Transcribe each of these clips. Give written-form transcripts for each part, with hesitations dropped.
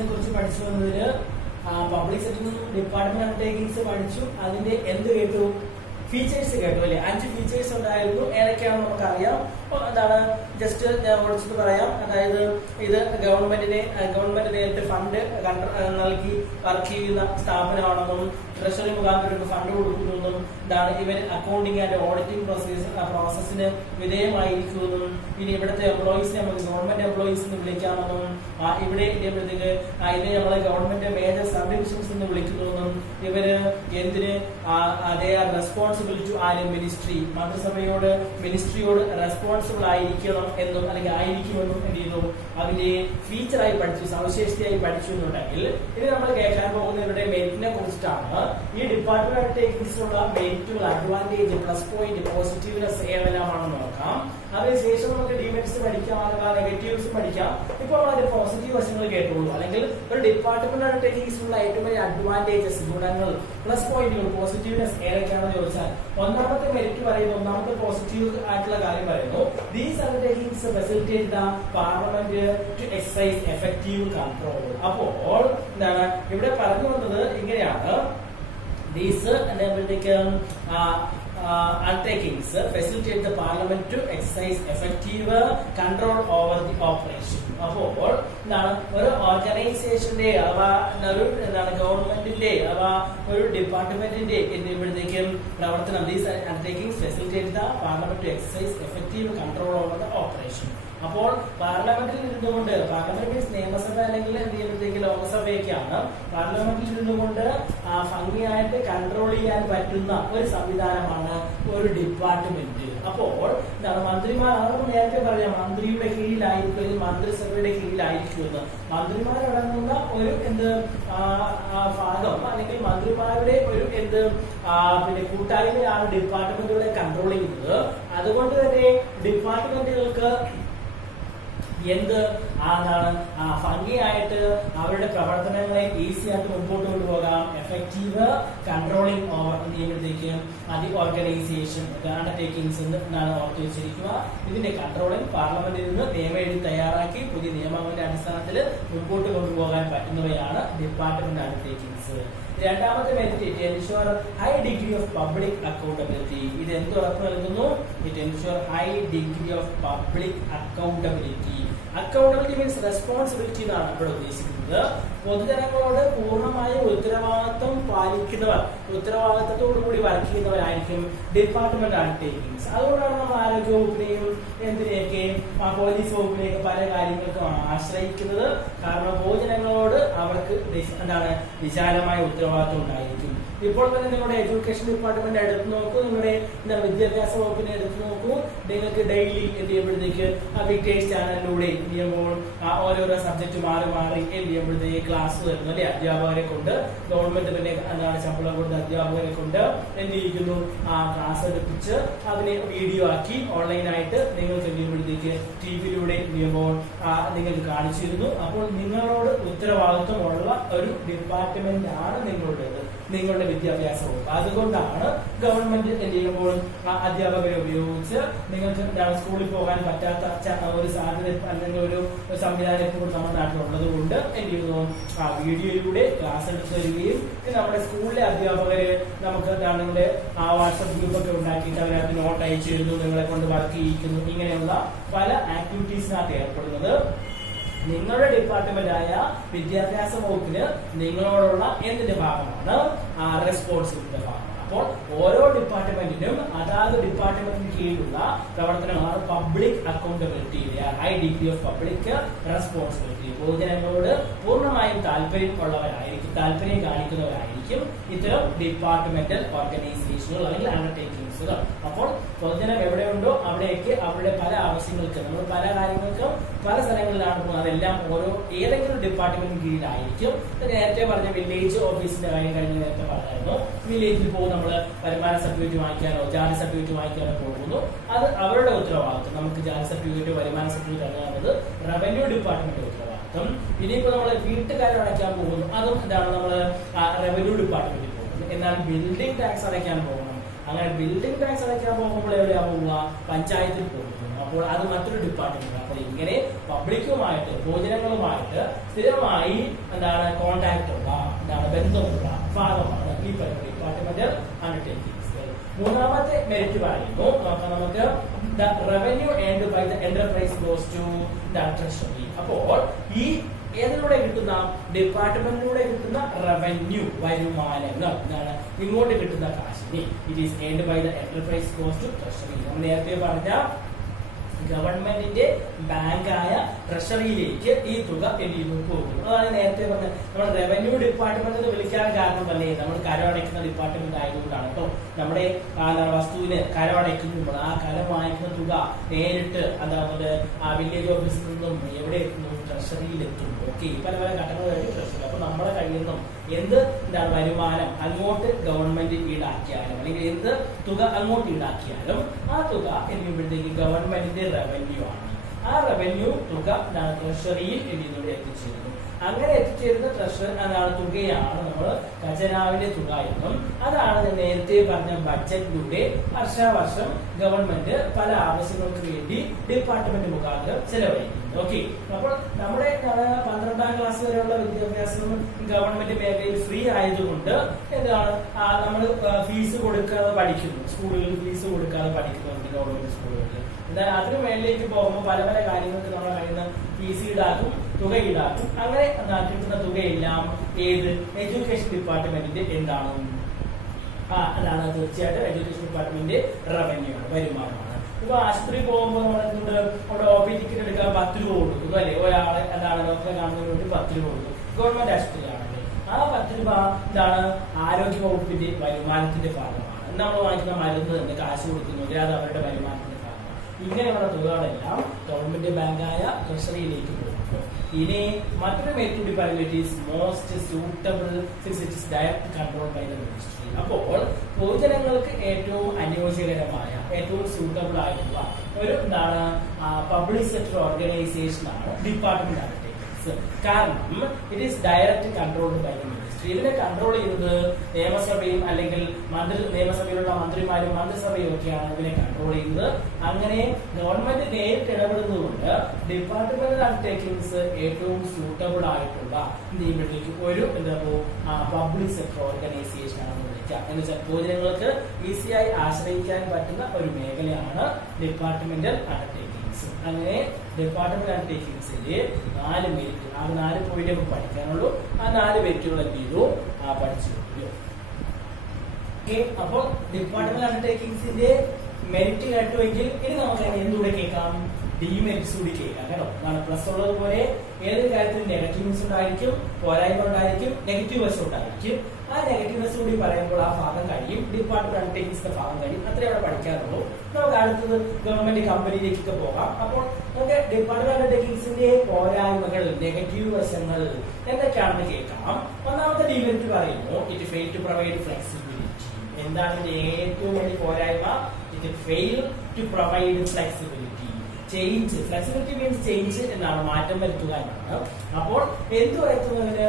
അണ്ടർടേക്കിങ്സിനെ കുറിച്ച് പഠിച്ചു വന്നതിൽ പബ്ലിക് സെക്ടർ ഡിപ്പാർട്ട്മെന്റ് അണ്ടർടേക്കിങ്സ് പഠിച്ചു. അതിന്റെ എന്ത് കേട്ടു? ഫീച്ചേഴ്സ് കേട്ടു അല്ലെ? 5 ഫീച്ചേഴ്സ് ഉണ്ടായിരുന്നു. ഏതൊക്കെയാണെന്ന് നമുക്കറിയാം. എന്താണ് ജസ്റ്റ് ഞാൻ വിളിച്ചിട്ട് പറയാം. അതായത് ഇത് ഗവൺമെന്റ് നേരിട്ട് ഫണ്ട് നൽകി വർക്ക് ചെയ്യുന്ന സ്ഥാപനമാണെന്നും ട്രഷറി മുഖാന്തരം ഫണ്ട് കൊടുക്കുമെന്നും എന്താണ് ഇവർ അക്കൗണ്ടിങ് ആൻഡ് ഓഡിറ്റിംഗ് പ്രോസസ്സിന് വിധേയമായിരിക്കുമെന്നും ഇനി ഇവിടുത്തെ എംപ്ലോയീസിനെ നമുക്ക് ഗവൺമെന്റ് എംപ്ലോയീസ് എന്ന് വിളിക്കാമെന്നും ഇവിടെ ഇതേപോലത്തേക്ക് ഇതിനെ നമ്മളെ ഗവൺമെന്റ് മേജർ സബ് ഡിവിഷൻസ് എന്ന് വിളിക്കുന്നുവെന്നും ഇവര് എന്തിന് അതേ റെസ്പോൺസിബിലിറ്റി ആര് മിനിസ്ട്രി മിനിസ്ട്രിയോട് റെസ്പോൺസിബിൾ ആയിരിക്കണം എന്നും അല്ലെങ്കിൽ ആയിരിക്കുമെന്നും എന്ത് ചെയ്യുന്നു അതിന്റെ ഫീച്ചറായി പഠിച്ചു, സവിശേഷതയായി പഠിച്ചു എന്നുണ്ടെങ്കിൽ ഇനി നമ്മൾ കേൾക്കാൻ പോകുന്ന ഇവരുടെ മെറിറ്റിനെ കുറിച്ചിട്ടാണ്. ഈ ഡിപ്പാർട്ട്മെന്റ് അണ്ടർടേക്കിങ്സിലുള്ള മെറിറ്റുകൾ, അഡ്വാൻറ്റേജ്, പ്ലസ് പോയിന്റ്, പോസിറ്റീവ്നെസ് ഏതെല്ലാമാണെന്ന് നോക്കാം. അതിനുശേഷം നമുക്ക് ഡിമെറിറ്റ്സ് പഠിക്കാം, അഥവാ നെഗറ്റീവ്സ് പഠിക്കാം. ഇപ്പോൾ അതിന്റെ പോസിറ്റീവ് വശങ്ങൾ കേട്ടുള്ളൂ. അല്ലെങ്കിൽ ഒരു ഡിപ്പാർട്ട്മെന്റ് അണ്ടർടേക്കിങ്സിലുള്ള ഏറ്റവും വലിയ അഡ്വാൻറ്റേജസ്, ഗുണങ്ങൾ, പ്ലസ് പോയിന്റുകൾ, പോസിറ്റീവ്നെസ് ഏതൊക്കെയാണെന്ന് ചോദിച്ചാൽ ഒന്നാമത്തെ മെറിറ്റ് പറയുന്നു, ഒന്നാമത്തെ പോസിറ്റീവ് ആയിട്ടുള്ള കാര്യം പറയുന്നു, these undertakings facilitate the parliament to exercise effective control. അപ്പോൾ എന്താണ് ഇവിടെ പറഞ്ഞു വന്നത് ഇങ്ങനെയാണ്, these undertakings facilitate the parliament to exercise effective control over the operation. അപ്പോൾ എന്താണ് ഒരു ഓർഗനൈസേഷന്റെ എന്താണ് ഗവൺമെന്റിന്റെ ഒരു ഡിപ്പാർട്ട്മെന്റിന്റെ എന്നിവഴത്തേക്കും പ്രവർത്തനം, these undertakings facilitate the parliament to exercise effective control over the operation. അപ്പോൾ പാർലമെന്റിൽ ഇരുന്നുകൊണ്ട്, പാർലമെന്റ് മീൻസ് നിയമസഭ അല്ലെങ്കിൽ എന്ത് ചെയ്യുമ്പോഴത്തേക്ക് ലോകസഭയൊക്കെയാണ്, പാർലമെന്റിൽ ഇരുന്നുകൊണ്ട് ഭംഗിയായിട്ട് കൺട്രോൾ ചെയ്യാൻ പറ്റുന്ന ഒരു സംവിധാനമാണ് ഒരു ഡിപ്പാർട്ട്മെന്റ്. അപ്പോൾ എന്താണ് മന്ത്രിമാർ, അതൊക്കെ നേരത്തെ പറയാം, മന്ത്രിയുടെ കീഴിലായിരിക്കും അല്ലെങ്കിൽ മന്ത്രിസഭയുടെ കീഴിലായിരിക്കും എന്ന്. മന്ത്രിമാരടങ്ങുന്ന ഒരു ഭാഗം അല്ലെങ്കിൽ മന്ത്രിമാരുടെ ഒരു പിന്നെ കൂട്ടായ്മയാണ് ഡിപ്പാർട്ട്മെന്റുകളെ കൺട്രോൾ ചെയ്യുന്നത്. അതുകൊണ്ട് തന്നെ ഡിപ്പാർട്ട്മെന്റുകൾക്ക് ഭംഗിയായിട്ട് അവരുടെ പ്രവർത്തനങ്ങളെ ഈസി ആയിട്ട് മുമ്പോട്ട് കൊണ്ടുപോകാം. എഫക്റ്റീവ് കൺട്രോളിംഗ് ഓവർ ചെയ്യുമ്പോഴത്തേക്ക് ദി ഓർഗനൈസേഷൻ അണ്ടർടേക്കിങ്സ് എന്നാണ് ഓർത്ത് വെച്ചിരിക്കുക. ഇതിന്റെ കൺട്രോളിംഗ് പാർലമെന്റിൽ നിന്ന് നിയമം എഴുതി തയ്യാറാക്കി പുതിയ നിയമങ്ങളുടെ അടിസ്ഥാനത്തിൽ മുമ്പോട്ട് കൊണ്ടുപോകാൻ പറ്റുന്നവയാണ് ഡിപ്പാർട്ട്മെന്റ് അണ്ടർടേക്കിങ്സ്. രണ്ടാമത്തെ merit, it ensure high degree of public accountability. ഇത് എന്ത് ഉറപ്പ് നൽകുന്നു? It ensure high degree of public accountability. Accountability means responsibility എന്നാണ് ഇവിടെ ഉദ്ദേശിക്കുന്നത്. പൊതുജനങ്ങളോട് പൂർണ്ണമായ ഉത്തരവാദിത്വം പാലിക്കുന്നവർ, ഉത്തരവാദിത്വത്തോടുകൂടി വർക്ക് ചെയ്യുന്നവരായിരിക്കും ഡിപ്പാർട്ട്മെന്റ് അണ്ടർടേക്കിങ്സ്. അതുകൊണ്ടാണ് നമ്മൾ ആരോഗ്യ വകുപ്പിനെയും എന്തിനെയൊക്കെയും പോലീസ് വകുപ്പിനെയൊക്കെ പല കാര്യങ്ങൾക്കും ആശ്രയിക്കുന്നത്. കാരണം പൊതുജനങ്ങളോട് അവർക്ക് വിശാലമായ ഉത്തരവാദിത്വം ഉണ്ടായിരിക്കും. ഇപ്പോൾ തന്നെ നിങ്ങളുടെ എഡ്യൂക്കേഷൻ ഡിപ്പാർട്ട്മെന്റ് എടുത്ത് നോക്കൂ, നിങ്ങളുടെ വിദ്യാഭ്യാസ വകുപ്പിനെ എടുത്ത് നോക്കൂ. നിങ്ങൾക്ക് ഡെയിലി എന്ത് ചെയ്യുമ്പോഴത്തേക്ക് വിക്ടേഴ്സ് ചാനലിലൂടെ എന്ത് ചെയ്യുമ്പോൾ ഓരോരോ സബ്ജക്ട് മാറി എന്ത് ചെയ്യുമ്പോഴത്തേക്ക് ക്ലാസ് വരുന്നു അല്ലെ? അധ്യാപകരെ കൊണ്ട്, ഗവൺമെന്റ് തന്നെ ശമ്പളം കൊണ്ട് അധ്യാപകരെ കൊണ്ട് എന്ത് ചെയ്യിക്കുന്നു, ക്ലാസ് എടുപ്പിച്ച് അതിനെ വീഡിയോ ആക്കി ഓൺലൈനായിട്ട് നിങ്ങൾക്ക് എന്ത് ചെയ്യുമ്പോഴത്തേക്ക് ടിവിയിലൂടെ എന്ത് ചെയ്യുമ്പോൾ നിങ്ങൾക്ക് കാണിച്ചിരുന്നു. അപ്പോൾ നിങ്ങളോട് ഉത്തരവാദിത്വമുള്ള ഒരു ഡിപ്പാർട്ട്മെന്റ് ആണ് നിങ്ങളുടെ വിദ്യാഭ്യാസ വകുപ്പ്. അതുകൊണ്ടാണ് ഗവൺമെന്റ് എന്ത് ചെയ്യുമ്പോൾ അധ്യാപകരെ ഉപയോഗിച്ച് നിങ്ങൾക്ക് സ്കൂളിൽ പോകാൻ പറ്റാത്ത ഒരു സാധ്യത അല്ലെങ്കിൽ ഒരു സംവിധാനം ഇപ്പോൾ നമ്മുടെ നാട്ടിലുള്ളത് കൊണ്ട് എന്ത് ചെയ്യുന്നു, വീഡിയോയിലൂടെ ക്ലാസ് എടുത്ത് തരികയും നമ്മുടെ സ്കൂളിലെ അധ്യാപകര് നമുക്ക് നിങ്ങളുടെ വാട്സ്ആപ്പ് ഗ്രൂപ്പൊക്കെ ഉണ്ടാക്കിയിട്ട് അവരത് നോട്ട് അയച്ചു തരുന്നു, നിങ്ങളെ കൊണ്ട് വർക്ക് ചെയ്യിക്കുന്നു. ഇങ്ങനെയുള്ള പല ആക്ടിവിറ്റീസിനകത്ത് ഏർപ്പെടുന്നത് നിങ്ങളുടെ ഡിപ്പാർട്ട്മെന്റായ വിദ്യാഭ്യാസ വകുപ്പിന് നിങ്ങളോടുള്ള എന്തിന്റെ ഭാഗമാണ്? റെസ്പോൺസിബിലിറ്റിയുടെ ഭാഗമാണ്. അപ്പോൾ ഓരോ ഡിപ്പാർട്ട്മെന്റിനും അതാത് ഡിപ്പാർട്ട്മെന്റിന് കീഴിലുള്ള പ്രവർത്തനങ്ങളാണ് public accountability, high degree of public responsibility. പൊതുജനങ്ങളോട് പൂർണ്ണമായും താല്പര്യം കാണിക്കുന്നവരായിരിക്കും ഇത്തരം ഡിപ്പാർട്ട്മെന്റൽ ഓർഗനൈസേഷനുകൾ അല്ലെങ്കിൽ അണ്ടർടേക്കിങ്സുകൾ. അപ്പോൾ പൊതുജനം എവിടെയുണ്ടോ അവിടെയൊക്കെ അവരുടെ പല ആവശ്യങ്ങൾക്ക്, നമ്മൾ പല കാര്യങ്ങൾക്കും പല സ്ഥലങ്ങളിലാണ് പോകുന്നത്. അതെല്ലാം ഏതെങ്കിലും ഡിപ്പാർട്ട്മെന്റിന് കീഴിലായിരിക്കും. നേരത്തെ പറഞ്ഞ വില്ലേജ് ഓഫീസിന്റെ കാര്യം നേരത്തെ പറഞ്ഞായിരുന്നു. വില്ലേജിൽ പോകും നമ്മൾ വരുമാന സർട്ടിഫിക്കറ്റ് വാങ്ങിക്കാനോ ജാതി സർട്ടിഫിക്കറ്റ് വാങ്ങിക്കാനോ പോകുന്നു. അത് അവരുടെ ഉത്തരവാദിത്വം. നമുക്ക് ജാതി സർട്ടിഫിക്കറ്റ്, വരുമാന സർട്ടിഫിക്കറ്റ് അറിയാവുന്നത് റവന്യൂ ഡിപ്പാർട്ട്മെന്റ് ഉത്തരവാദിത്വം. ഇനിയിപ്പോ നമ്മൾ വീട്ടുകാരെ അടയ്ക്കാൻ പോകുന്നു, അതും നമ്മൾ റവന്യൂ ഡിപ്പാർട്ട്മെന്റിൽ പോകുന്നു. എന്നാൽ ബിൽഡിംഗ് ടാക്സ് അടയ്ക്കാൻ പോകണം, അങ്ങനെ ബിൽഡിംഗ് ടാക്സ് അടയ്ക്കാൻ പോകുമ്പോൾ എവിടെയാ പോവുക? പഞ്ചായത്തിൽ പോകുന്നു. അപ്പോൾ അത് മറ്റൊരു ഡിപ്പാർട്ട്മെന്റ്. അപ്പോൾ ഇങ്ങനെ പബ്ലിക്കുമായിട്ട് പൊതുജനങ്ങളുമായിട്ട് സ്ഥിരമായി എന്താണ് കോണ്ടാക്ട് ഉള്ള ബന്ധമുള്ള ഭാഗമാണ് ഈ ഡിപ്പാർട്ട്മെന്റൽ അണ്ടർടേക്കിംഗ്സ്. മൂന്നാമത്തെ മെറിറ്റ് പറയുന്നു നമുക്ക് the revenue earned by the enterprise goes to the treasury. അപ്പോൾ ഈ ഏതിലൂടെ കിട്ടുന്ന ഡിപ്പാർട്ട്മെന്റിലൂടെ കിട്ടുന്ന റവന്യൂ വരുമാനങ്ങൾ എന്താണ് ഇങ്ങോട്ട് കിട്ടുന്ന കാശിന് it is earned by the enterprise goes to treasury. നമ്മൾ നേരത്തെ പറഞ്ഞ ഗവൺമെന്റിന്റെ ബാങ്കായ ട്രഷറിയിലേക്ക് ഈ തുക പോകുന്നു. അതാണ് നേരത്തെ പറഞ്ഞത്. നമ്മൾ റവന്യൂ ഡിപ്പാർട്ട്മെന്റ് എന്ന് വിളിക്കാൻ കാരണം തന്നെ നമ്മൾ കരമടയ്ക്കുന്ന ഡിപ്പാർട്ട്മെന്റ് ആയതുകൊണ്ടാണ് കേട്ടോ. നമ്മുടെ വസ്തുവിന് കരമടയ്ക്കുമ്പോൾ ആ കരം വാങ്ങിക്കുന്ന തുക നേരിട്ട് അതായത് ആ വില്ലേജ് ഓഫീസിൽ നിന്നും എവിടെ എത്തുന്നു? ട്രഷറിയിൽ എത്തുന്നു. ഓക്കെ, പല പല ഘട്ടങ്ങളായിട്ട് ട്രഷറി. അപ്പൊ നമ്മുടെ കയ്യിൽ നിന്നും എന്ത് വരുമാനം അങ്ങോട്ട് ഗവൺമെന്റ് ഈടാക്കിയാലും അല്ലെങ്കിൽ എന്ത് തുക അങ്ങോട്ട് ഈടാക്കിയാലും ആ തുക എന്നുമ്പോഴത്തേക്ക് ഗവൺമെന്റിന്റെ റവന്യൂ ആണ്. ആ റവന്യൂ തുക ട്രഷറിയിൽ എത്തിച്ചേരുന്നു. അങ്ങനെ എത്തിച്ചേരുന്ന തുകയാണ് നമ്മൾ ഖജനാവിന്റെ തുക എന്നും അതാണ് നേരത്തെ പറഞ്ഞ ബഡ്ജറ്റിലൂടെ വർഷാവർഷം ഗവൺമെന്റ് പല ആവശ്യങ്ങൾക്ക് വേണ്ടി ഡിപ്പാർട്ട്മെന്റ് മുഖാന്തരം ചെലവഴിക്കുന്നു. ഓക്കെ, അപ്പോൾ നമ്മുടെ 12ാം ക്ലാസ് വരെയുള്ള വിദ്യാഭ്യാസം ഗവൺമെന്റ് മേഖലയിൽ ഫ്രീ ആയതുകൊണ്ട് എന്താണ് നമ്മൾ ഫീസ് കൊടുക്കാതെ പഠിക്കുന്നു. സ്കൂളുകളിൽ ഫീസ് കൊടുക്കാതെ പഠിക്കുന്നുണ്ട് ഗവൺമെന്റ് സ്കൂളുകളിൽ. എന്നാൽ അതിനു മേളിലേക്ക് പോകുമ്പോൾ പല പല കാര്യങ്ങൾക്ക് നമ്മുടെ കയ്യിൽ നിന്ന് ഫീസ് ഈടാക്കും, തുക ഈടാക്കും. അങ്ങനെ കിട്ടുന്ന തുകയെല്ലാം ഏത് എഡ്യൂക്കേഷൻ ഡിപ്പാർട്ട്മെന്റിന്റെ എന്താണ്? അതാണ് തീർച്ചയായിട്ടും എഡ്യൂക്കേഷൻ ഡിപ്പാർട്ട്മെന്റ് റവന്യൂ ആണ്, വരുമാനമാണ്. ഇപ്പൊ ആശുപത്രി പോകുമ്പോൾ നമ്മളെന്തുണ്ട് അവിടെ OP ടിക്കറ്റ് എടുക്കാൻ 10 രൂപ കൊടുക്കുന്നു അല്ലെ? ഒരാളെ എന്താണ് ഡോക്ടറെ കാണുന്നതിന് വേണ്ടി 10 രൂപ കൊടുക്കും. ഗവൺമെന്റ് ആശുപത്രിയാണല്ലേ. ആ 10 രൂപ എന്താണ് ആരോഗ്യ വകുപ്പിന്റെ വരുമാനത്തിന്റെ ഭാഗമാണ്. നമ്മൾ വാങ്ങിക്കുന്ന മരുന്ന് കാശ് കൊടുക്കുന്നുണ്ട്, അത് അവരുടെ വരുമാനത്തിന്റെ ഭാഗമാണ്. ഇങ്ങനെയുള്ള തുകകളെല്ലാം ഗവൺമെന്റ് ബാങ്കായ ട്രഷറിയിലേക്ക് പോകുന്നു. ഇനി മറ്റൊരു മെറിറ്റ് കൂടി പറയുന്നത് is most suitable since it is direct control by the ministry. അപ്പോൾ പൊതുജനങ്ങൾക്ക് ഏറ്റവും അനുയോജ്യകരമായ ഏറ്റവും സൂട്ടബിൾ ആയിട്ടുള്ള ഒരു എന്താണ് പബ്ലിക് സെക്ടർ ഓർഗനൈസേഷൻ ആണ് ഡിപ്പാർട്ട്മെന്റ് അണ്ടർടേക്കിംഗ്സ്. കാരണം it is direct controlled by the ministry. ഇതിനെ കൺട്രോൾ ചെയ്യുന്നത് നിയമസഭയും അല്ലെങ്കിൽ നിയമസഭയിലുള്ള മന്ത്രിമാരും മന്ത്രിസഭയും ഒക്കെയാണ് ഇതിനെ കൺട്രോൾ ചെയ്യുന്നത്. അങ്ങനെ ഗവൺമെന്റ് നേരിട്ട് ഇടപെടുന്നതുകൊണ്ട് ഡിപ്പാർട്ട്മെന്റൽ അണ്ടർടേക്കിംഗ്സ് ഏറ്റവും സൂട്ടബിൾ ആയിട്ടുള്ള ഒരു പബ്ലിക് സെക്ടർ ഓർഗനൈസേഷൻ ആണെന്ന് വിളിക്കാം. എന്ന് വെച്ചാൽ പൊതുജനങ്ങൾക്ക് ഈസിയായി ആശ്രയിക്കാൻ പറ്റുന്ന ഒരു മേഖലയാണ് ഡിപ്പാർട്ട്മെന്റൽ അണ്ടർടേക്കിംഗ്സ്. അങ്ങനെ ഡിപ്പാർട്ട്മെന്റ് അണ്ടർടേക്കിംഗ്സിലെ 4 മെറിറ്റ്, ആ 4 പോയിന്റ് പഠിക്കാനുള്ളൂ. ആ 4 മെറിറ്റുകൾ എന്ത് ചെയ്തു പഠിച്ചു. അപ്പോൾ ഡിപ്പാർട്ട്മെന്റ് അണ്ടർടേക്കിംഗ്സിന്റെ മെറിറ്റ് കേട്ടുവെങ്കിൽ ഇനി നമുക്ക് എന്തുകൂടെ കേൾക്കാം? ഡിമെറിറ്റ്സ് കൂടി കേൾക്കാം കേട്ടോ. പ്ലസ് ഉള്ളത് പോലെ ഏതൊരു കാര്യത്തിൽ നെഗറ്റീവ്സ് ഉണ്ടായിരിക്കും, പോരായ്മ ഉണ്ടായിരിക്കും, നെഗറ്റീവ് വശം ഉണ്ടായിരിക്കും. ആ നെഗറ്റീവ്സ് കൂടി പറയുമ്പോൾ ആ ഭാഗം കഴിയും, ഡിപ്പാർട്ട്മെന്റ് അണ്ടർടേക്കിംഗ്സിന്റെ ഭാഗം കഴിയും. അത്രേ അവിടെ പഠിക്കാറുള്ളൂ. നമുക്ക് അടുത്തത് ഗവൺമെന്റ് കമ്പനിയിലേക്കൊക്കെ പോകാം. അപ്പോൾ നമുക്ക് ഡിപ്പാർട്ട്മെന്റ് അണ്ടർടേക്കിംഗ്സിന്റെ പോരായ്മകൾ, നെഗറ്റീവ് വശങ്ങൾ എന്തൊക്കെയാണെന്ന് കേൾക്കാം. ഒന്നാമത്തെ ഡിമെറിറ്റ് പറയുന്നു it fail to provide flexibility. എന്താണ് ഇതിന്റെ ഏറ്റവും വലിയ പോരായ്മ? It fail to provide flexibility. Change, flexibility means change എന്നാണ്, മാറ്റം വരുത്തുക എന്നാണ്. അപ്പോൾ എന്ത് വരുത്തുന്നതിന്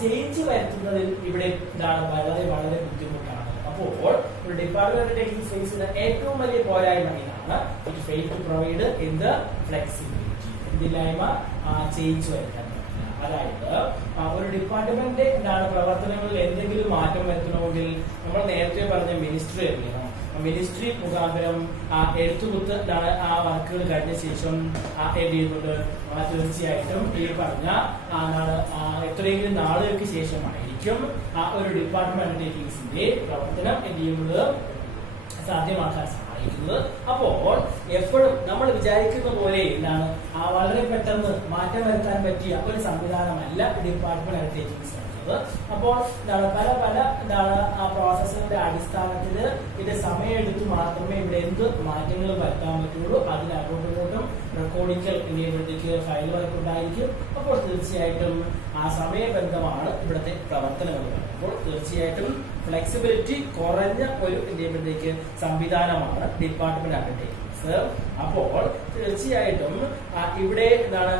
ചേഞ്ച് വരുത്തുന്നതിൽ ഇവിടെ എന്താണ് വളരെ വളരെ ബുദ്ധിമുട്ടാണ്. അപ്പോൾ ഒരു ഡിപ്പാർട്ട്മെന്റ് അണ്ടർടേക്കിംഗ്സ് ഫേസ് ചെയ്യുന്ന ഏറ്റവും വലിയ പോരായ്മ ഇതാണ് it fail to provide in the flexibility. എന്തില്ലായ്മ ചേഞ്ച് വരുത്താൻ പറ്റില്ല. അതായത് ഒരു ഡിപ്പാർട്ട്മെന്റ് പ്രവർത്തനങ്ങളിൽ എന്തെങ്കിലും മാറ്റം വരുത്തണമെങ്കിൽ നമ്മൾ നേരത്തെ പറഞ്ഞ മിനിസ്ട്രി അറിയണം. മിനിസ്ട്രി മുഖാന്തരം എഴുത്തുകുത്ത് ആ വർക്കുകൾ കഴിഞ്ഞ ശേഷം എന്ത് ചെയ്യുന്നുണ്ട്? തീർച്ചയായിട്ടും ഈ പറഞ്ഞ എത്രയെങ്കിലും നാളുകൾക്ക് ശേഷമായിരിക്കും ഒരു ഡിപ്പാർട്ട്മെന്റ് അണ്ടർടേക്കിംഗ്സിന്റെ പ്രവർത്തനം എന്ത് ചെയ്യുന്നത് സാധ്യമാക്കാൻ സഹായിക്കുന്നത്. അപ്പോൾ എപ്പോഴും നമ്മൾ വിചാരിക്കുന്ന പോലെ വളരെ പെട്ടെന്ന് മാറ്റം വരുത്താൻ പറ്റിയ ഒരു സംവിധാനമല്ല ഡിപ്പാർട്ട്മെന്റ് അണ്ടർടേക്കിംഗ്സ്. അപ്പോൾ പല പല പ്രോസസ്സിന്റെ അടിസ്ഥാനത്തിൽ ഇത് സമയമെടുത്ത് മാത്രമേ ഇവിടെ എന്ത് മാറ്റങ്ങൾ വരുത്താൻ പറ്റുള്ളൂ. അതിന് അങ്ങോട്ടും ഇങ്ങോട്ടും റെക്കോർഡിക്കൽ ചെയ്യുമ്പോഴത്തേക്ക് ഫയൽ വർക്ക് ഉണ്ടായിരിക്കും. അപ്പോൾ തീർച്ചയായിട്ടും ആ സമയബന്ധമാണ് ഇവിടുത്തെ പ്രവർത്തനങ്ങൾ. അപ്പോൾ തീർച്ചയായിട്ടും ഫ്ലെക്സിബിലിറ്റി കുറഞ്ഞ ഒരു ചെയ്യുമ്പോഴത്തേക്ക് സംവിധാനമാണ് ഡിപ്പാർട്ട്മെന്റ് അണ്ടർടേക്കിംഗ്സ്. സർവീസ്. അപ്പോൾ തീർച്ചയായിട്ടും ഇവിടെ എന്താണ്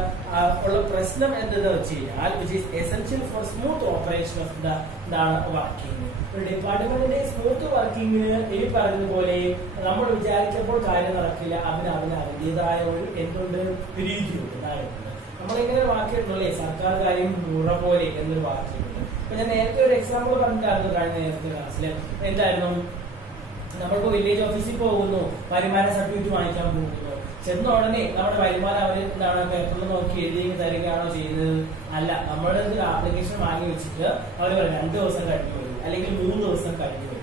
ഉള്ള പ്രശ്നം എന്തെന്ന് വെച്ച് കഴിഞ്ഞാൽ which is essential for smooth operation of the എന്താണ് വർക്കിംഗ്. ഒരു ഡിപ്പാർട്ട്മെന്റിന്റെ സ്മൂത്ത് വർക്കിങ്ങിന് ഈ പറഞ്ഞതുപോലെ നമ്മൾ വിചാരിച്ചപ്പോൾ കാര്യം നടക്കില്ല, അതിൻ്റെതായ ഒരു എന്തുണ്ട് രീതിയുണ്ട്. നമ്മളിങ്ങനെ വാക്കിയിട്ടുള്ളേ സർക്കാർ കാര്യം മുറ പോലെ എന്നൊരു വാക്കിയുണ്ട്. അപ്പൊ ഞാൻ നേരത്തെ ഒരു എക്സാമ്പിൾ പറഞ്ഞിട്ടായിരുന്നു കഴിഞ്ഞ നേരത്തെ ക്ലാസ്സിൽ. എന്തായിരുന്നു, നമ്മളിപ്പോ വില്ലേജ് ഓഫീസിൽ പോകുന്നു, വരുമാന സർട്ടിഫിക്കറ്റ് വാങ്ങിക്കാൻ പോകുന്നു. ചെന്ന ഉടനെ നമ്മുടെ വരുമാനം അവർ എന്താണ് പേപ്പറിൽ നോക്കി എഴുതി തരികയാണോ ചെയ്യുന്നത്? അല്ല, നമ്മുടെ ഒരു ആപ്ലിക്കേഷൻ വാങ്ങി വെച്ചിട്ട് അവർ പറയും 2 ദിവസം കഴിഞ്ഞു വരും, അല്ലെങ്കിൽ 3 ദിവസം കഴിഞ്ഞു വരും.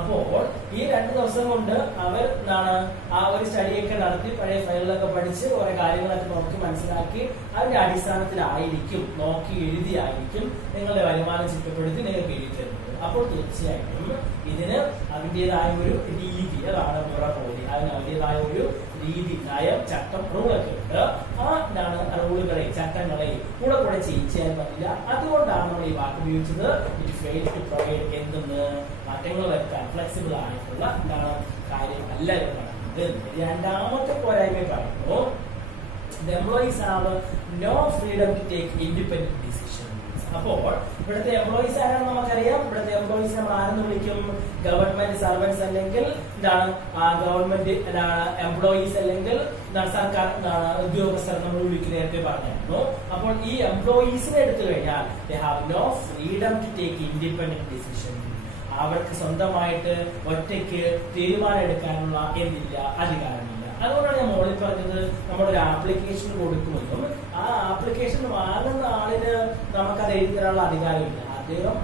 അപ്പോൾ ഈ 2 ദിവസം കൊണ്ട് അവർ എന്താണ് ആ ഒരു സ്റ്റഡിയൊക്കെ നടത്തി പഴയ ഫയലിലൊക്കെ പഠിച്ച് കുറെ കാര്യങ്ങളൊക്കെ നോക്കി മനസ്സിലാക്കി അതിന്റെ അടിസ്ഥാനത്തിലായിരിക്കും നോക്കി എഴുതിയായിരിക്കും നിങ്ങളുടെ വരുമാനം ചിട്ടപ്പെടുത്തി നിങ്ങൾക്ക് എഴുതി തരുന്നത്. അപ്പോൾ തീർച്ചയായിട്ടും ഇതിന് അതിൻ്റെതായ ഒരു രീതി, അതാണ് മുറ പോലെ, അതിന് അതിൻ്റെതായ ഒരു രീതി, നയം, ചട്ടം, റൂളൊക്കെ ഉണ്ട്. ആ എന്താണ് റൂളുകളെ ചട്ടങ്ങളെ കൂടെ ചേഞ്ച് ചെയ്യാൻ പറ്റില്ല. അതുകൊണ്ടാണ് നമ്മൾ ഈ വാക്ക് ഉപയോഗിച്ചത് ഇറ്റ് ഫെയിൽ ടു പ്രൊവൈഡ് എന്തെന്ന് മാറ്റങ്ങൾ വരുത്താൻ ഫ്ലെക്സിബിൾ ആയിട്ടുള്ള എന്താണ് കാര്യം അല്ല നടക്കുന്നത്. രണ്ടാമത്തെ പോരായ്മ പറയുന്നു the employees have no freedom to take independent decisions. അപ്പോൾ ഇവിടുത്തെ എംപ്ലോയീസ് ആരാണെന്ന് നമുക്കറിയാം. ഇവിടുത്തെ എംപ്ലോയീസ് നമ്മൾ ആരെന്ന് വിളിക്കും? ഗവൺമെന്റ് സർവൻസ്, അല്ലെങ്കിൽ എന്താണ് ഗവൺമെന്റ് എംപ്ലോയീസ്, അല്ലെങ്കിൽ സർക്കാർ ഉദ്യോഗസ്ഥർ നമ്മൾ വിളിക്കുന്ന നേരത്തെ പറഞ്ഞിരുന്നു. അപ്പോൾ ഈ എംപ്ലോയീസിനെ എടുത്തു കഴിഞ്ഞാൽ they have no freedom to take independent decisions. അവർക്ക് സ്വന്തമായിട്ട് ഒറ്റയ്ക്ക് തീരുമാനം എടുക്കാനുള്ള എന്തില്ല, അധികാരമില്ല. അതുകൊണ്ടാണ് ഞാൻ മോളിൽ പറഞ്ഞത് നമ്മളൊരു ആപ്ലിക്കേഷൻ കൊടുക്കുമെന്നും ആ ആപ്ലിക്കേഷൻ വാങ്ങുന്ന ആളിന് നമുക്കത് എഴുതി തരാനുള്ള അധികാരമില്ല.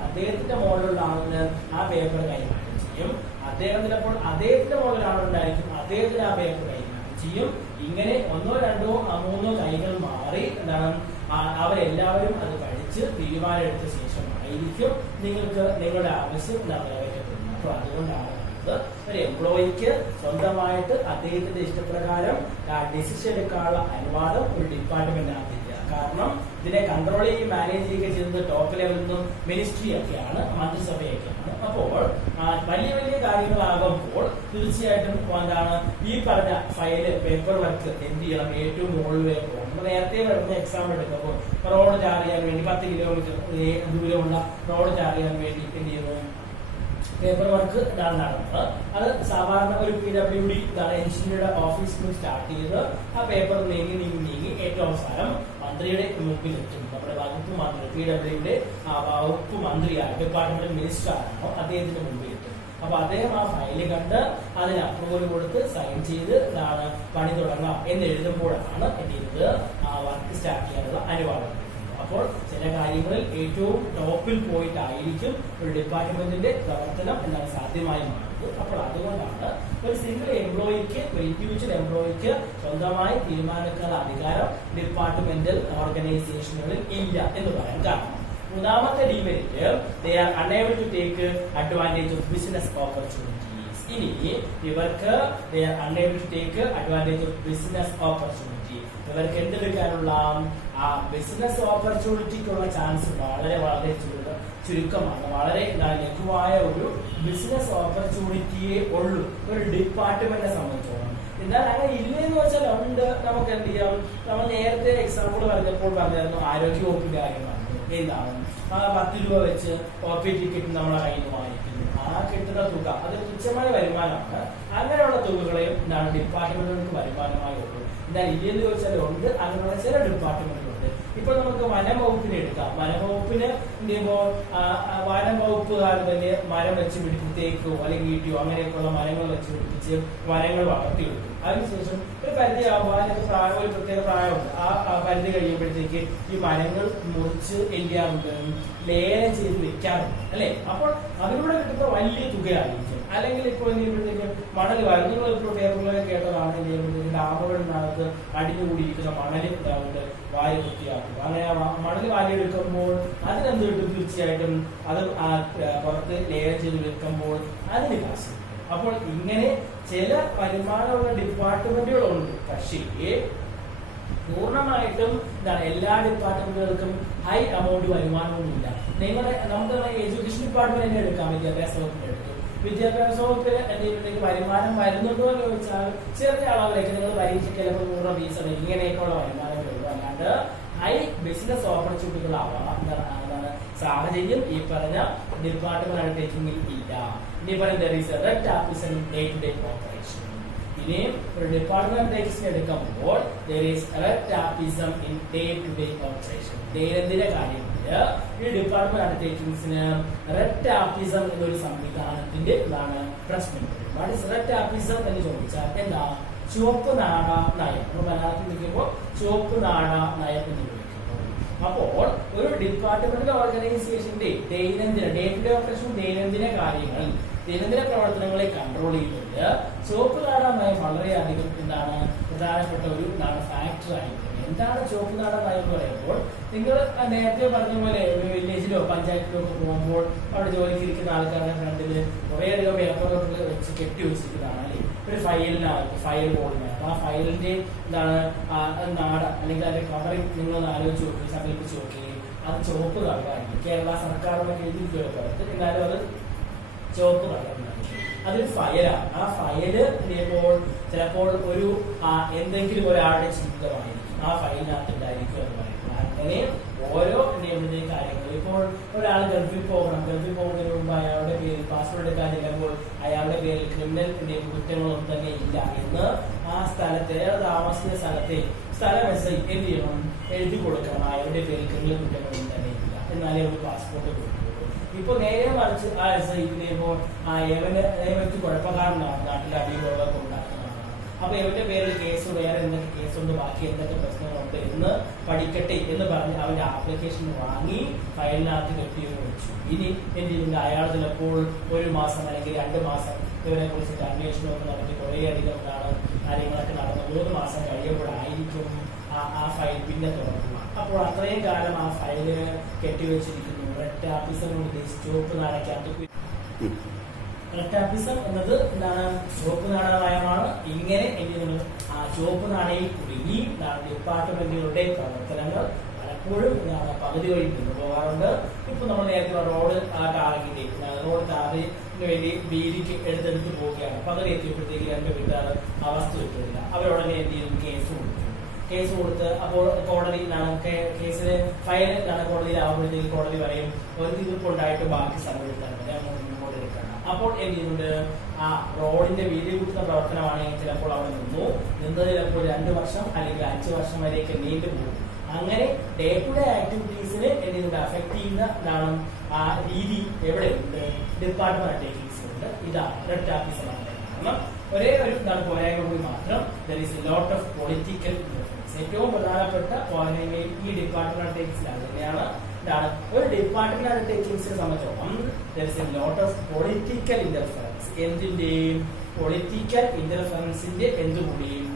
അദ്ദേഹത്തിന്റെ മോളിലുള്ള ആളിന് ആ പേപ്പർ കൈമാറ്റം ചെയ്യും. അദ്ദേഹം ചിലപ്പോൾ അദ്ദേഹത്തിന്റെ മോളിൽ ആളുണ്ടായിരിക്കും, അദ്ദേഹത്തിന് ആ പേപ്പർ കൈമാറ്റം ചെയ്യും. ഇങ്ങനെ 1, 2, 3 കൈകൾ മാറി എന്താണ് അവരെല്ലാവരും അത് പഠിച്ച് തീരുമാനം എടുത്ത ശേഷമായിരിക്കും നിങ്ങൾക്ക് നിങ്ങളുടെ ആവശ്യം നിറവേറ്റപ്പെടുന്നത്. അപ്പൊ അതുകൊണ്ടാണ് ഒരു എംപ്ലോയിക്ക് സ്വന്തമായിട്ട് അദ്ദേഹത്തിന്റെ ഇഷ്ടപ്രകാരം ഡിസിഷൻ എടുക്കാനുള്ള അനുവാദം ഒരു ഡിപ്പാർട്ട്മെന്റിനകത്തില്ല. കാരണം ഇതിനെ കൺട്രോൾ ചെയ്യുകയും മാനേജ് ചെയ്യുകയും ചെയ്യുന്നത് ടോപ്പ് ലെവലിൽ നിന്നും മിനിസ്ട്രി ഒക്കെയാണ്, മന്ത്രിസഭയൊക്കെയാണ്. അപ്പോൾ വലിയ വലിയ കാര്യങ്ങളാകുമ്പോൾ തീർച്ചയായിട്ടും എന്താണ് ഈ പറഞ്ഞ ഫയല് പേപ്പർ വർക്ക് എന്ത് ചെയ്യണം? ഏറ്റവും മുകളിലേക്ക് പോകണം. നമ്മൾ നേരത്തെ വരുന്ന എക്സാം എടുക്കുമ്പോൾ റോഡ് ടാർ ചെയ്യാൻ വേണ്ടി 10 കിലോമീറ്റർ ദൂരമുള്ള റോഡ് ടാർ ചെയ്യാൻ വേണ്ടി എന്ത് ചെയ്യുന്നു? പേപ്പർ വർക്ക് ഇതാണ് നടന്നത്. അത് സാധാരണ ഒരു PWD എഞ്ചിനീയറുടെ ഓഫീസിൽ നിന്ന് സ്റ്റാർട്ട് ചെയ്ത് ആ പേപ്പർ നീങ്ങി ഏറ്റവും അവസാനം മന്ത്രിയുടെ മുമ്പിൽ എത്തും. നമ്മുടെ വകുപ്പ് മന്ത്രി, PWD വകുപ്പ് മന്ത്രിയാണ്, ഡിപ്പാർട്ട്മെന്റ് മിനിസ്റ്റർ ആണോ, അദ്ദേഹത്തിന്റെ മുമ്പിൽ എത്തും. അപ്പൊ അദ്ദേഹം ആ ഫയല് കണ്ട് അതിന് അപ്രൂവൽ കൊടുത്ത് സൈൻ ചെയ്ത് പണി തുടങ്ങാം എന്ന് എഴുതുമ്പോഴാണ് എന്ത് ചെയ്യുന്നത്? ആ വർക്ക് സ്റ്റാർട്ട് ചെയ്യാനുള്ള അനുവാദം. അപ്പോൾ ചില കാര്യങ്ങളിൽ ഏറ്റവും ടോപ്പിൽ പോയിട്ടായിരിക്കും ഒരു ഡിപ്പാർട്ട്മെന്റിന്റെ പ്രവർത്തനം എന്താണ് സാധ്യമായി മാറുന്നത്. അപ്പോൾ അതുകൊണ്ടാണ് ഒരു സിംഗിൾ എംപ്ലോയിക്ക്, ഒരു ഇൻഡിവിജ്വൽ എംപ്ലോയിക്ക് സ്വന്തമായി തീരുമാനിക്കാനുള്ള അധികാരം ഡിപ്പാർട്ട്മെന്റൽ ഓർഗനൈസേഷനുകളിൽ ഇല്ല എന്ന് പറയാൻ കാരണം. മൂന്നാമത്തെ demerit, they are unable to take advantage of business opportunities. ഇനി ഇവർക്ക് they are unable to take advantage of business opportunity. ഇവർക്ക് എന്തെടുക്കാനുള്ള ആ ബിസിനസ് ഓപ്പർച്യൂണിറ്റിക്കുള്ള ചാൻസ് വളരെ ചുരുക്കമാണ്. വളരെ ലഘുവായ ഒരു ബിസിനസ് ഓപ്പർച്യൂണിറ്റിയെ ഉള്ളൂ ഒരു ഡിപ്പാർട്ട്മെന്റിനെ സംബന്ധിച്ചോളം. എന്നാൽ അങ്ങനെ ഇല്ലെന്ന് വെച്ചാൽ ഉണ്ട്. നമുക്ക് എന്ത് ചെയ്യാം? നമ്മൾ നേരത്തെ എക്സാമ്പിൾ പറഞ്ഞപ്പോൾ പറഞ്ഞായിരുന്നു ആരോഗ്യ വകുപ്പിന്റെ കാര്യം പറഞ്ഞു. എന്താണ് 10 രൂപ വെച്ച് OP ടിക്കറ്റ് നമ്മളെ കയ്യിൽ നിന്ന് വാങ്ങിക്കുന്നു. ആ കിട്ടുന്ന തുക അത് തുച്ഛമായ വരുമാനമാണ്. അങ്ങനെയുള്ള തുകകളെയും എന്താണ് ഡിപ്പാർട്ട്മെന്റുകൾക്ക് വരുമാനമായി ഉള്ളൂ. എന്നാൽ ഇല്ലെന്ന് ചോദിച്ചാൽ ഉണ്ട്. അങ്ങനെയുള്ള ചില ഡിപ്പാർട്ട്മെന്റുകളുണ്ട്. ഇപ്പൊ നമുക്ക് വനം വകുപ്പിനെ എടുക്കാം. വനം വകുപ്പിന് എന്ത് ചെയ്യുമ്പോൾ വനം വകുപ്പുകാർ തന്നെ മരം വെച്ച് പിടിച്ച് തേക്കോ അല്ലെങ്കിൽ ഈട്ടിയോ അങ്ങനെയൊക്കെയുള്ള മരങ്ങൾ വെച്ച് പിടിപ്പിച്ച് മരങ്ങൾ വളർത്തിയെടുക്കും. അതിനുശേഷം ഒരു പരിധി ആകുമ്പോൾ അതിനൊക്കെ പ്രായം, ഒരു പ്രത്യേക പ്രായമുണ്ട്. ആ പരിധി കഴിയുമ്പോഴത്തേക്ക് ഈ മരങ്ങൾ മുറിച്ച് എന്ത് ചെയ്യാറുണ്ട്? ലേലം ചെയ്ത് വെക്കാറുണ്ട്, അല്ലെ? അപ്പോൾ അതിലൂടെ കിട്ടുന്ന വലിയ തുകയായിരിക്കും. അല്ലെങ്കിൽ ഇപ്പോൾ എന്ത് ചെയ്യുമ്പോഴത്തേക്ക് മണൽ വാരി, നിങ്ങൾ ഇപ്പോൾ പേപ്പറിലൊക്കെ കേട്ടതാണ്, എന്ത് ചെയ്യുമ്പോഴത്തേക്ക് ഡാമുകളിനകത്ത് അടിഞ്ഞുകൂടിയിരിക്കുന്ന മണൽ ഉണ്ടാവുന്നത് വാരി വൃത്തിയാക്കും. അങ്ങനെ മണൽ വാരിയെടുക്കുമ്പോൾ അതിനെന്ത് കിട്ടും? തീർച്ചയായിട്ടും അത് പുറത്ത് ലേലം ചെയ്ത് വെക്കുമ്പോൾ അതിന് കാശ്. അപ്പോൾ ഇങ്ങനെ ചില വരുമാനമുള്ള ഡിപ്പാർട്ട്മെന്റുകളുണ്ട്. പക്ഷേ പൂർണ്ണമായിട്ടും എല്ലാ ഡിപ്പാർട്ട്മെന്റുകൾക്കും ഹൈ എമൗണ്ട് വരുമാനമൊന്നുമില്ല. നമുക്ക് എഡ്യൂക്കേഷൻ ഡിപ്പാർട്ട്മെന്റ് തന്നെ എടുക്കാം, വിദ്യാഭ്യാസ വകുപ്പിന്റെ എടുത്തു. വിദ്യാഭ്യാസ വകുപ്പിൽ എന്തെങ്കിലും വരുമാനം വരുന്നുണ്ടോ എന്ന് ചോദിച്ചാൽ ചെറിയ അളവിലേക്ക് നിങ്ങൾ പരീക്ഷയ്ക്ക് ചിലപ്പോൾ 100 രൂപ ഫീസ് അടയ്ക്കും, ഇങ്ങനെയൊക്കെയുള്ള വരുമാനം വരും. അല്ലാണ്ട് ഹൈ ബിസിനസ് ഓപ്പർച്യൂണിറ്റികളാവാം എന്താണ് സാഹചര്യം ഈ പറഞ്ഞ ഡിപ്പാർട്ട്മെന്റ് അണ്ടർടേക്കിംഗിൽ ഇല്ല. ഇനി പറയുന്നത് ഡേ ടു ഡേ ഓപ്പറേഷൻ. ഇനിയും ഒരു ഡിപ്പാർട്ട്മെന്റ് അണ്ടർടേക്കിംഗ് എടുക്കുമ്പോൾ in day to day operation. ദൈനംദിന കാര്യങ്ങളിൽ ഈ ഡിപ്പാർട്ട്മെന്റ് അണ്ടർടേക്കിംഗ്സിന് റെഡ് ടാപ്പിസം എന്നൊരു സംവിധാനത്തിന്റെ ഇതാണ് പ്രശ്നം. വാട്ട് ഇസ് റെഡ് ടാപ്പിസം എന്ന് ചോദിച്ചാൽ എന്താ? ചുവപ്പ് നാട നയം. മലയാളത്തിൽ വിളിക്കുമ്പോൾ ചുവപ്പ് നാട നയം എന്ന് വിളിക്കുന്നു. അപ്പോൾ ഒരു ഡിപ്പാർട്ട്മെന്റൽ ഓർഗനൈസേഷന്റെ ദൈനംദിന ഡേ ടു ഡേ ഓപ്പറേഷൻ ദൈനംദിന കാര്യങ്ങൾ ദൈനംദിന പ്രവർത്തനങ്ങളെ കൺട്രോൾ ചെയ്തിട്ട് ചുവപ്പ് നാട നയം വളരെയധികം എന്താണ് പ്രധാനപ്പെട്ട ഒരു ഫാക്ടർ ആയിരിക്കും. എന്താണ് ചുവപ്പ് നാട നയം എന്ന് പറയുമ്പോൾ നിങ്ങൾ നേരത്തെ പറഞ്ഞ പോലെ ഒരു വില്ലേജിലോ പഞ്ചായത്തിലോ ഒക്കെ പോകുമ്പോൾ അവിടെ ജോലിക്ക് ഇരിക്കുന്ന ആൾക്കാരുടെ ഫ്രണ്ടില് കുറേയധികം പേപ്പറുകൾ വെച്ച് കെട്ടി വെച്ചിരിക്കുന്നതാണ് അല്ലെ. ഒരു ഫയൽ ബോർഡിനകത്ത് ആ ഫയലിന്റെ നാട അല്ലെങ്കിൽ അതിന്റെ കവറിംഗ് നിങ്ങൾ ആലോചിച്ച് നോക്കി, സങ്കല്പിച്ച് നോക്കി, അത് ചുവപ്പ് കളറായിരിക്കും. കേരള സർക്കാരിനൊക്കെ എഴുതിയിരിക്കുമല്ലോ, എന്നാലും അത് ചുവപ്പ് കളറിലായിരിക്കും. അതൊരു ഫയലാണ്. ആ ഫയല് ചിലപ്പോൾ ഒരു എന്തെങ്കിലും ഒരാളുടെ ജീവിതമായിരിക്കും ആ ഫയലിനകത്ത് ഉണ്ടായിരിക്കും എന്ന് പറയുന്നത്. അങ്ങനെ ഓരോ നിയമത്തിന്റെ കാര്യങ്ങൾ ഇപ്പോൾ ഒരാൾ ഗൾഫിൽ പോകുന്നതിന് മുമ്പ് അയാളുടെ പേരിൽ പാസ്പോർട്ട് എടുക്കാൻ ചെല്ലുമ്പോൾ അയാളുടെ പേരിൽ ക്രിമിനൽ കുറ്റങ്ങളൊന്നും തന്നെ ഇല്ല എന്ന് ആ സ്ഥലത്തെ അയാൾ താമസിക്കുന്ന സ്ഥലം എന്ത് ചെയ്യണം? എഴുതി കൊടുക്കണം. അയാളുടെ പേരിൽ ക്രിമിനൽ കുറ്റങ്ങളൊന്നും തന്നെ ഇല്ല, എന്നാലേ ഒരു പാസ്പോർട്ട് കൊടുക്കുള്ളൂ. ഇപ്പൊ നേരെ മറിച്ച് ആ ഇതിപ്പോ ഏവന് കുഴപ്പക്കാരനാണ്, നാട്ടിൽ അടിയുള്ളതൊക്കെ ഉണ്ടാക്കുന്നതാണ്. അപ്പൊ ഇവന്റെ പേരിൽ കേസ് വേറെ എന്തൊക്കെ കേസുണ്ട്, ബാക്കി എന്തൊക്കെ പ്രശ്നങ്ങളുണ്ട് എന്ന് പഠിക്കട്ടെ എന്ന് പറഞ്ഞ് അവന്റെ ആപ്ലിക്കേഷൻ വാങ്ങി ഫയലിനകത്ത് കെട്ടിയെന്ന് വെച്ചു. ഇനി എന്തെങ്കിലും അയാൾ ചിലപ്പോൾ 1 മാസം അല്ലെങ്കിൽ 2 മാസം ഇവരെ കുറിച്ചിട്ട് അന്വേഷണമൊക്കെ നടത്തി കുറേയധികം കാര്യങ്ങളൊക്കെ നടന്ന് 3 മാസം കഴിയുമ്പോഴായിരിക്കും ആ ഫയൽ പിന്നെ തുറക്കുക. അപ്പോൾ അത്രയും കാലം ആ ഫയലിന് കെട്ടിവെച്ചിരിക്കുന്നു. റെഡ് ടാപ്പിസം ഉദ്ദേശിച്ച് ചുവപ്പ് നാടകത്ത് റെഡ് ടാപ്പിസം എന്നത് എന്താണ്? ചുവപ്പ് നാടക നയമാണ്. ഇങ്ങനെ ആ ചുവപ്പ് നാണയിൽ കുടുങ്ങി ഡിപ്പാർട്ട്മെന്റുകളുടെ പ്രവർത്തനങ്ങൾ പലപ്പോഴും പകുതി വഴി കൊണ്ടുപോകാറുണ്ട്. ഇപ്പൊ നമ്മൾ നേരത്തെ റോഡ് ടാറിന് വേണ്ടി വീതിക്ക് എടുത്തെടുത്ത് പോവുകയാണ്. പകുതി എത്തിയപ്പോഴത്തേക്ക് 2 വീട്ടുകാർ അവസ്ഥ വെക്കുന്നില്ല. അവരോടനെ എന്ത് ചെയ്യും? കേസ് കൊടുത്ത് അപ്പോൾ കോടതി കേസിന് ഫയൽ കോടതിയിലാവുമ്പോഴത്തേക്ക് കോടതി പറയും ഒരു തീർപ്പുണ്ടായിട്ട് ബാക്കി സമയം എടുത്താൽ മുന്നോട്ട് എടുക്കണം. അപ്പോൾ എന്ത് ചെയ്യുന്നുണ്ട്? ആ റോഡിന്റെ വീതി കൂട്ടുന്ന പ്രവർത്തനമാണെങ്കിൽ ചിലപ്പോൾ അവിടെ നിന്ന് ചിലപ്പോൾ 2 വർഷം അല്ലെങ്കിൽ 5 വർഷം വരെയൊക്കെ നീണ്ടുപോകും. അങ്ങനെ ഡേ ടു ഡേ ആക്ടിവിറ്റീസിന് എന്തെങ്കിലും അഫക്ട് ചെയ്യുന്ന ആ രീതി എവിടെയുണ്ട്? ഡിപ്പാർട്ട്മെന്റ് അണ്ടർടേക്കിംഗ്സിലുണ്ട്. ഇതാണ് റെഡ് ടാപ്പിസം. കാരണം ഒരേ ഒരു പോരായ്മ കൂടി മാത്രം, there is a lot of political interference. ഏറ്റവും പ്രധാനപ്പെട്ട പോരായ്മയിൽ ഈ ഡിപ്പാർട്ട്മെന്റ് അണ്ടർടേക്കിംഗ്സിലാണ് തന്നെയാണ് ഒരു ഡിപ്പാർട്ട്മെന്റ് അണ്ടർടേക്കിംഗ്സിനെ സംബന്ധിച്ചോളം there is a lot of political interference. എന്തിന്റെയും പൊളിറ്റിക്കൽ ഇന്റർഫറൻസിന്റെ എന്തുകൂടിയും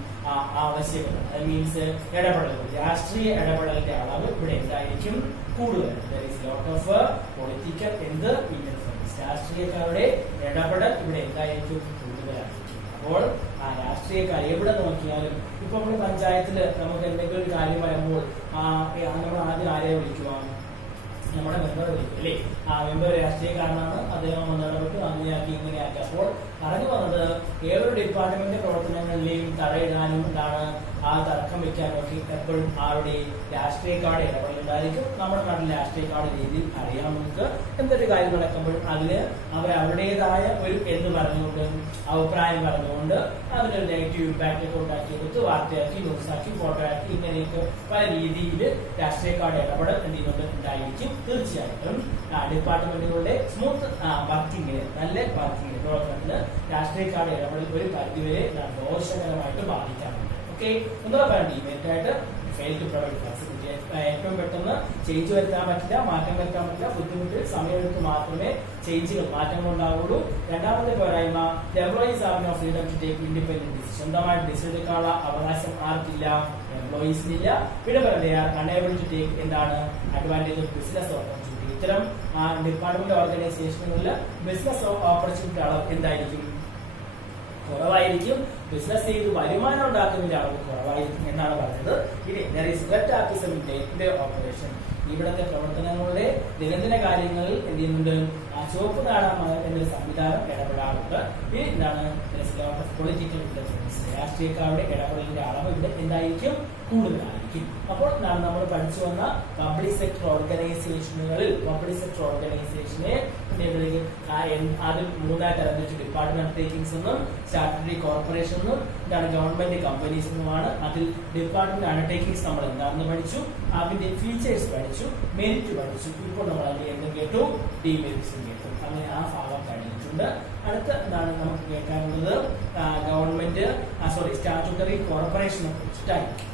ആവശ്യകത, മീൻസ് ഇടപെടൽ, രാഷ്ട്രീയ ഇടപെടലിന്റെ അളവ് ഇവിടെ എന്തായിരിക്കും? കൂടുതൽ. There is lot of political interference. രാഷ്ട്രീയക്കാരുടെ ഇടപെടൽ ഇവിടെ എന്തായിരിക്കും? കൂടുതലായിരിക്കും. അപ്പോൾ ആ രാഷ്ട്രീയക്കാർ എവിടെ നോക്കിയാലും ഇപ്പൊ നമ്മൾ പഞ്ചായത്തില് നമുക്ക് എന്തെങ്കിലും ഒരു കാര്യം വരുമ്പോൾ നമ്മൾ ആദ്യം ആരെ വിളിക്കുക? നമ്മുടെ മെമ്പർ വിളിക്കും അല്ലേ? ആ മെമ്പർ രാഷ്ട്രീയക്കാരനാണ്, അദ്ദേഹം വന്നിടപെട്ട് അങ്ങനെയാക്കി ഇങ്ങനെയാക്കി. അപ്പോൾ പറഞ്ഞു വന്നത് ഏതൊരു ഡിപ്പാർട്ട്മെന്റ് പ്രവർത്തനങ്ങളിലെയും തടയിടാനും ആ തർക്കം വെക്കാനും ഒക്കെ എപ്പോഴും ആരുടെ രാഷ്ട്രീയക്കാരുടെ ഇടപെടലുണ്ടായിരിക്കും. നമ്മുടെ നാട്ടിൽ രാഷ്ട്രീയക്കാരുടെ രീതിയിൽ അറിയാം. നമുക്ക് എന്തൊരു കാര്യം നടക്കുമ്പോഴും അതിന് അവരുടേതായ ഒരു എന്ന് പറഞ്ഞുകൊണ്ട് അഭിപ്രായം പറഞ്ഞുകൊണ്ട് അതിനൊരു നെഗറ്റീവ് ഇമ്പാക്ട് ഒക്കെ ഉണ്ടാക്കിയെടുത്ത് വാർത്തയാക്കി, ന്യൂസാക്കി, ഫോട്ടോ ആക്കി, ഇങ്ങനെയൊക്കെ പല രീതിയിൽ രാഷ്ട്രീയക്കാരുടെ ഇടപെടൽ എന്തെങ്കിലും ഉണ്ടായിരിക്കും. തീർച്ചയായിട്ടും ഡിപ്പാർട്ട്മെന്റുകളുടെ സ്മൂത്ത് വർക്കിങ്ങിന്, നല്ല വർക്കിങ്ങിന്, പ്രവർത്തനത്തിന് രാഷ്ട്രീയക്കാരുടെ ഇടപെടൽ ഒരു പരിധിവരെ ദോഷകരമായിട്ട് ബാധിക്കാറുണ്ട്. ഓക്കെ, ഒന്നാം ഡിമേറ്റായിട്ട് ഫെയിൽ ടു പ്രൊവൈഡ് ഫ്ലെക്സിബിലിറ്റി. ഏറ്റവും പെട്ടെന്ന് ചേഞ്ച് വരുത്താൻ പറ്റില്ല, മാറ്റം വരുത്താൻ പറ്റില്ല. ബുദ്ധിമുട്ട് സമയമെടുത്ത് മാത്രമേ ചേഞ്ചുകൾ, മാറ്റങ്ങൾ ഉണ്ടാവുള്ളൂ. രണ്ടാമത്തെ പോരായ്മ, employees have no freedom to take independent decision. സ്വന്തമായിട്ട് ഡിസിഷൻ എടുക്കാനുള്ള അവകാശം ആർക്കില്ല? എംപ്ലോയീസിനില്ല. പിന്നെ unable to take advantage of business opportunity. ഇത്തരം ഡിപ്പാർട്ട്മെന്റ് ഓർഗനൈസേഷനുകളിൽ ബിസിനസ് ഓപ്പർച്യൂണിറ്റി അളവ് എന്തായിരിക്കും? കുറവായിരിക്കും. ബിസിനസ് ചെയ്ത് വരുമാനം ഉണ്ടാക്കുന്നതിന്റെ അളവ് കുറവായിരിക്കും എന്നാണ് പറഞ്ഞത്. ഇനി there is red tapism in day-to-day operation. ഇവിടുത്തെ പ്രവർത്തനങ്ങളുടെ ദിനദിന കാര്യങ്ങളിൽ എന്ത് ചെയ്യുന്നുണ്ട്, ആ ചുവപ്പ് നാടകം എന്നൊരു സംവിധാനം ഇടപെടാറുണ്ട്. ഇനി എന്താണ്, പൊളിറ്റിക്കൽ ഇന്റർഫറൻസ്, രാഷ്ട്രീയക്കാരുടെ ഇടപെടലിന്റെ അളവ് ഇവിടെ എന്തായിരിക്കും, കൂടുതലായിരിക്കും. അപ്പോൾ നമ്മൾ പഠിച്ചു വന്ന പബ്ലിക് സെക്ടർ ഓർഗനൈസേഷനുകളിൽ ആദ്യം മൂന്നായി തരംതിരിച്ചു. ഡിപ്പാർട്ട്മെന്റ് അണ്ടർടേക്കിംഗ്സ് എന്നും സ്റ്റാറ്റ്യൂട്ടറി കോർപ്പറേഷൻ എന്നും ഗവൺമെന്റ് കമ്പനീസ് എന്നുമാണ്. അതിൽ ഡിപ്പാർട്ട്മെന്റ് അണ്ടർടേക്കിംഗ്സ് നമ്മൾ എന്താണെന്ന് പഠിച്ചു, അതിന്റെ ഫീച്ചേഴ്സ് പഠിച്ചു, മെറിറ്റ് പഠിച്ചു. ഇപ്പോൾ നമ്മൾ അതിന്റെ എന്ത് കേട്ടു, ഡിമെറിറ്റ്സും കേട്ടു. അങ്ങനെ ആ ഭാഗം കഴിഞ്ഞിട്ടുണ്ട്. അടുത്ത എന്താണ് നമുക്ക് കേൾക്കാനുള്ളത്, സ്റ്റാറ്റ്യൂട്ടറി കോർപ്പറേഷനെ കുറിച്ചിട്ടായിരിക്കും.